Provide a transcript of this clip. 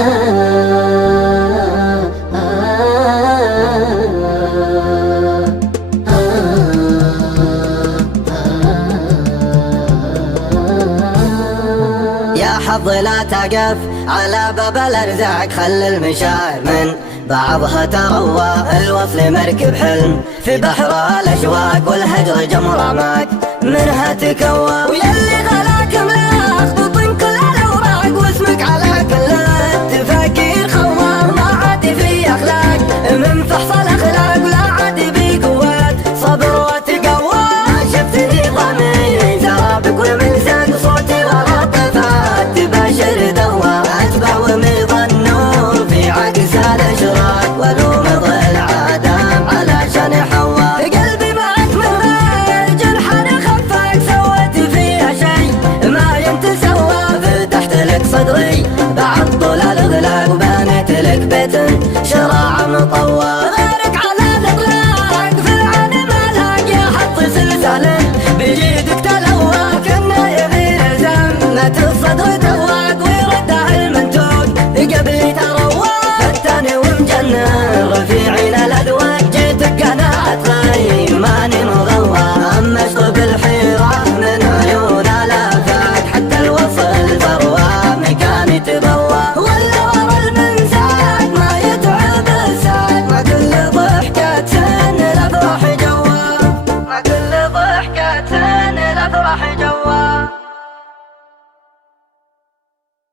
يا حظ لا تقف على باب الارزاق، خلي المشاعر من بعضها تروى. الوصل مركب حلم في بحر الاشواق، والهجر جمر اعماق منها تكوى. ويلي غلاك ملاك تطن كل الاوراق، واسمك على كل التفاكير خوار. ما عاد في اخلاق من فحص الاخلاق، لا عاد بي قوات صبر وتقوى. شفتني ضمي زرابك وملسان صوتي والعاطفات تباشر دوا. اتبع ومضى النور في عكس الاشراق، ولوم ضل عدم علشان حوا. قلبي معك من غير جرح خفاك، سويت فيها شي ما ينتسوى. فتحت لك صدري بعد طول الاغلاق، وبنيت لك بيت شراع مطوى.